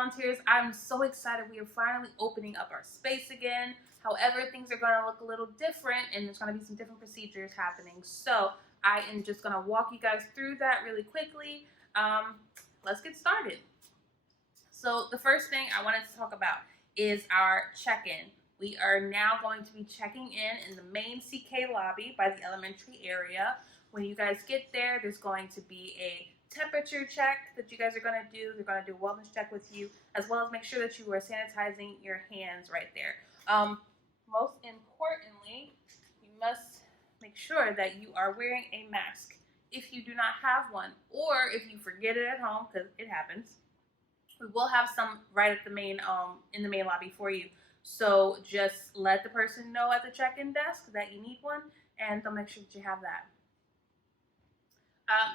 volunteers. I'm so excited. We are finally opening up our space again. However, things are going to look a little different and there's going to be some different procedures happening. So I am just going to walk you guys through that really quickly. Let's get started. So the first thing I wanted to talk about is our check-in. We are now going to be checking in the main CK lobby by the elementary area. When you guys get there, there's going to be a temperature check that you guys are going to do. They're going to do a wellness check with you, as well as make sure that you are sanitizing your hands right there. Most importantly, you must make sure that you are wearing a mask. If you do not have one, or if you forget it at home, because it happens, we will have some right at the main in the main lobby for you. So just let the person know at the check-in desk that you need one, and they'll make sure that you have that.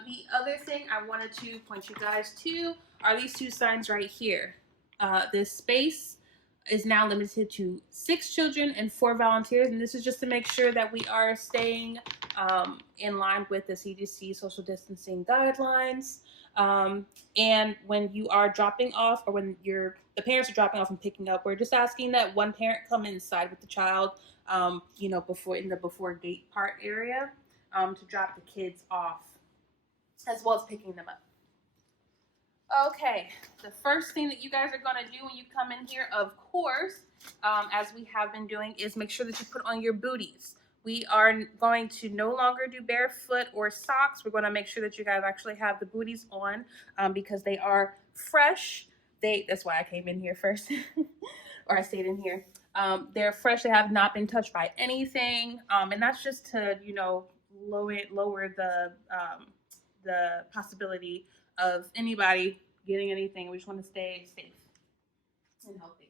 The other thing I wanted to point you guys to are these two signs right here. This space is now limited to 6 children and 4 volunteers, and this is just to make sure that we are staying in line with the CDC social distancing guidelines. And when you are dropping off, or when the parents are dropping off and picking up, we're just asking that one parent come inside with the child, before gate part area, to drop the kids off, as well as picking them up. Okay, the first thing that you guys are going to do when you come in here, of course, as we have been doing, is make sure that you put on your booties. We are going to no longer do barefoot or socks. We're going to make sure that you guys actually have the booties on, because they are fresh. That's why I came in here first, or I stayed in here. They're fresh. They have not been touched by anything, and that's just to lower the possibility of anybody getting anything. We just want to stay safe and healthy.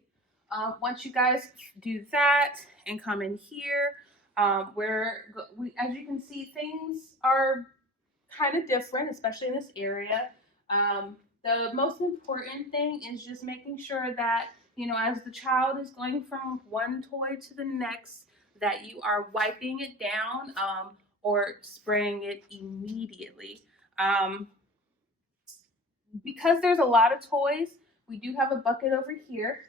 Once you guys do that and come in here, as you can see, things are kind of different, especially in this area. The most important thing is just making sure that, as the child is going from one toy to the next, that you are wiping it down, or spraying it immediately. Because there's a lot of toys, we do have a bucket over here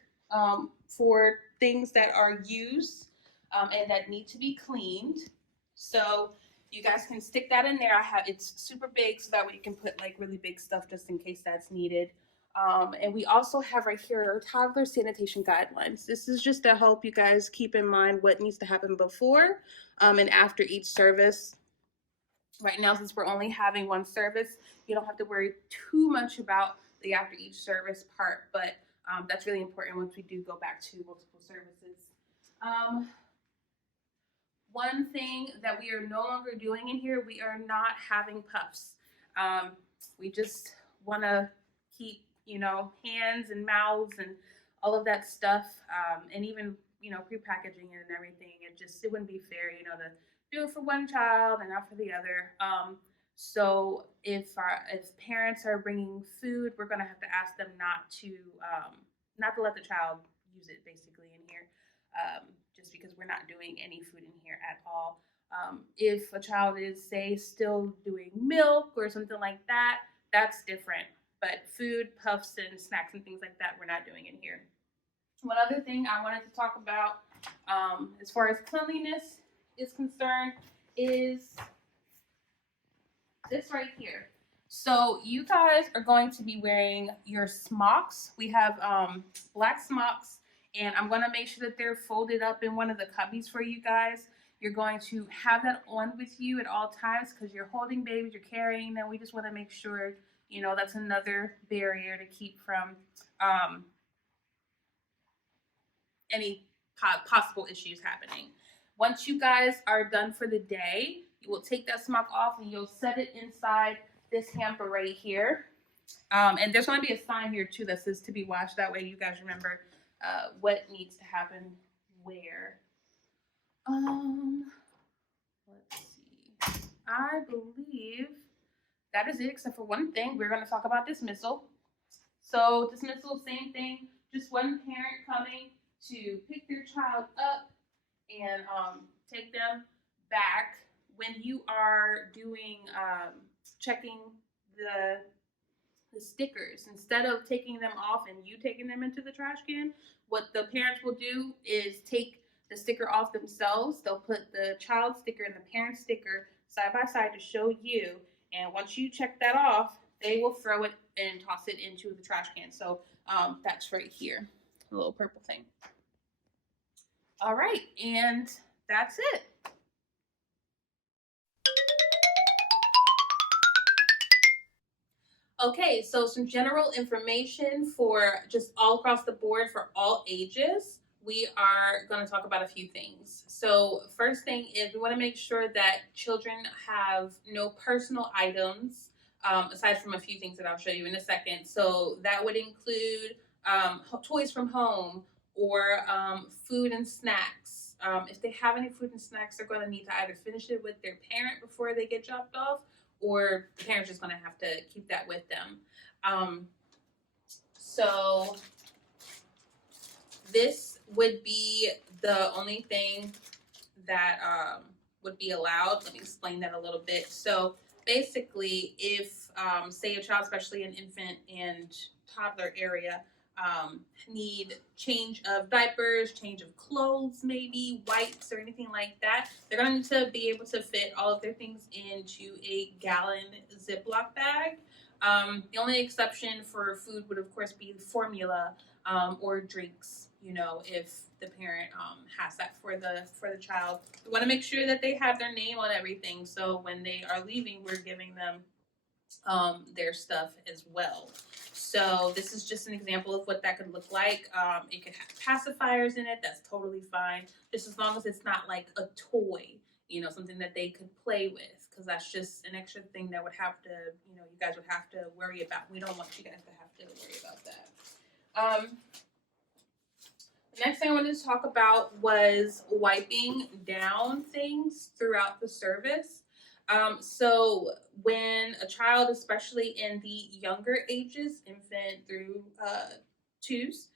for things that are used and that need to be cleaned. So you guys can stick that in there. It's super big, so that way you can put like really big stuff just in case that's needed. And we also have right here our toddler sanitation guidelines. This is just to help you guys keep in mind what needs to happen before and after each service. Right now, since we're only having one service, you don't have to worry too much about the after each service part, but that's really important once we do go back to multiple services. One thing that we are no longer doing in here, we are not having puffs. We just want to keep, hands and mouths and all of that stuff, and even, pre-packaging it and everything. It wouldn't be fair, to do it for one child and not for the other. So if parents are bringing food, we're going to have to ask them not to let the child use it basically in here, just because we're not doing any food in here at all. If a child is, say, still doing milk or something like that, that's different. But food, puffs, and snacks and things like that, we're not doing in here. One other thing I wanted to talk about, as far as cleanliness is concerned, is this right here. So you guys are going to be wearing your smocks. We have black smocks, and I'm going to make sure that they're folded up in one of the cubbies for you guys. You're going to have that on with you at all times because you're holding babies, you're carrying them. We just want to make sure, that's another barrier to keep from any possible issues happening. Once you guys are done for the day, you will take that smock off and you'll set it inside this hamper right here. And there's going to be a sign here too that says to be washed. That way you guys remember what needs to happen where. Let's see. I believe that is it, except for one thing. We're going to talk about dismissal. So dismissal, same thing. Just one parent coming to pick their child up and take them back. When you are doing checking the the stickers. Instead of taking them off and you taking them into the trash can, what the parents will do is take the sticker off themselves. They'll put the child sticker and the parent sticker side by side to show you. And once you check that off, they will throw it and toss it into the trash can. So that's right here, the little purple thing. All right, and that's it. Okay, so some general information for just all across the board for all ages. We are going to talk about a few things. So first thing is we want to make sure that children have no personal items, aside from a few things that I'll show you in a second. So that would include toys from home or food and snacks. If they have any food and snacks, they're going to need to either finish it with their parent before they get dropped off, or the parent's just going to have to keep that with them. So this would be the only thing that would be allowed. Let me explain that a little bit. So basically, if say a child, especially an infant and toddler area, need change of diapers, change of clothes, maybe wipes or anything like that, they're going to be able to fit all of their things into a gallon Ziploc bag. The only exception for food would of course be formula or drinks, you know, if the parent has that for the child. We want to make sure that they have their name on everything, so when they are leaving, we're giving them their stuff as well. So this is just an example of what that could look like. It could have pacifiers in it. That's totally fine, just as long as it's not like a toy, you know, something that they could play with, because that's just an extra thing that would have to, you know, you guys would have to worry about. We don't want you guys to have to worry about that. The next thing I wanted to talk about was wiping down things throughout the service. So when a child, especially in the younger ages, infant through twos,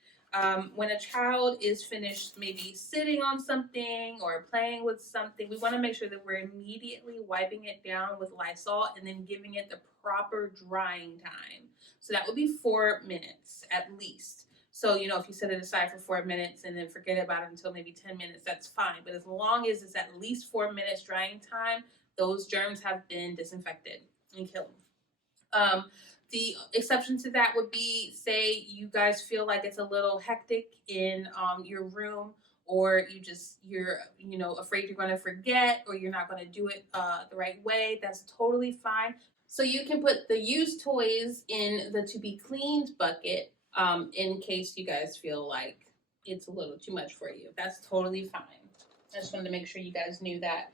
when a child is finished maybe sitting on something or playing with something, we want to make sure that we're immediately wiping it down with Lysol and then giving it the proper drying time. So that would be 4 minutes at least. So, you know, if you set it aside for 4 minutes and then forget about it until maybe 10 minutes, that's fine. But as long as it's at least 4 minutes drying time, those germs have been disinfected and killed. The exception to that would be, say you guys feel like it's a little hectic in your room, or you're you know, afraid you're going to forget, or you're not going to do it the right way. That's totally fine. So you can put the used toys in the to be cleaned bucket in case you guys feel like it's a little too much for you. That's totally fine. I just wanted to make sure you guys knew that.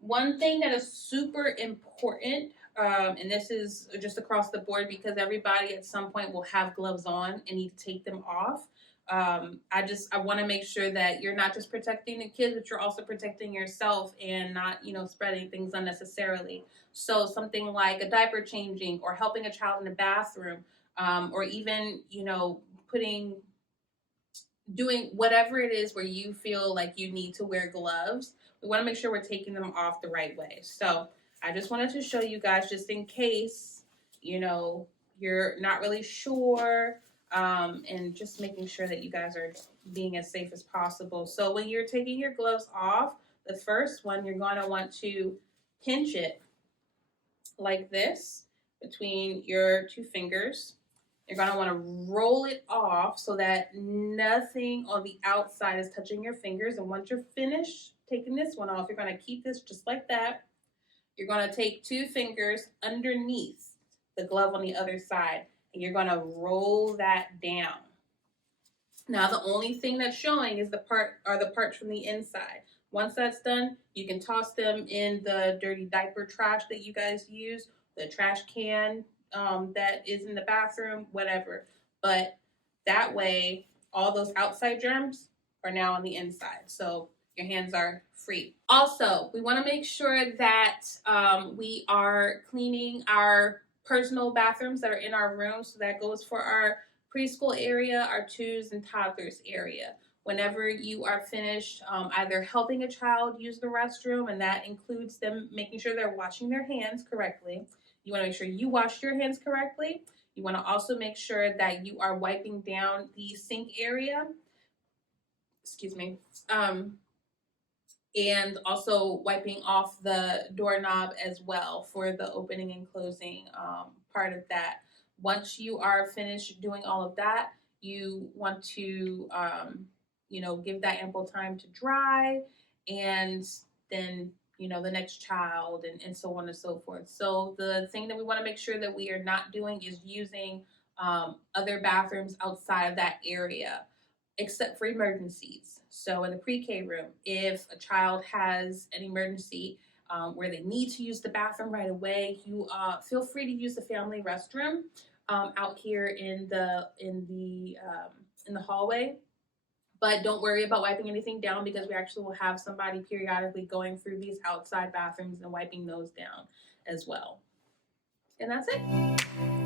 One thing that is super important, and this is just across the board because everybody at some point will have gloves on and need to take them off. I want to make sure that you're not just protecting the kids, but you're also protecting yourself and not, you know, spreading things unnecessarily. So something like a diaper changing or helping a child in the bathroom, or even, you know, doing whatever it is where you feel like you need to wear gloves. We want to make sure we're taking them off the right way. So I just wanted to show you guys, just in case, you know, you're not really sure, and just making sure that you guys are being as safe as possible. So when you're taking your gloves off, the first one, you're going to want to pinch it like this between your two fingers. You're going to want to roll it off so that nothing on the outside is touching your fingers. And once you're finished taking this one off, you're going to keep this just like that. You're going to take 2 fingers underneath the glove on the other side, and you're going to roll that down. Now, the only thing that's showing is the parts from the inside. Once that's done, you can toss them in the dirty diaper trash that you guys use, the trash can that is in the bathroom, whatever. But that way, all those outside germs are now on the inside. So your hands are free. Also, we want to make sure that we are cleaning our personal bathrooms that are in our rooms. So that goes for our preschool area, our twos and toddlers area. Whenever you are finished either helping a child use the restroom, and that includes them making sure they're washing their hands correctly. You want to make sure you wash your hands correctly. You want to also make sure that you are wiping down the sink area. Excuse me. And also wiping off the doorknob as well for the opening and closing part of that. Once you are finished doing all of that, you want to, give that ample time to dry, and then, the next child, and so on and so forth. So the thing that we want to make sure that we are not doing is using other bathrooms outside of that area, except for emergencies. So in the pre-K room, if a child has an emergency where they need to use the bathroom right away, you feel free to use the family restroom out here in the hallway. But don't worry about wiping anything down, because we actually will have somebody periodically going through these outside bathrooms and wiping those down as well. And that's it.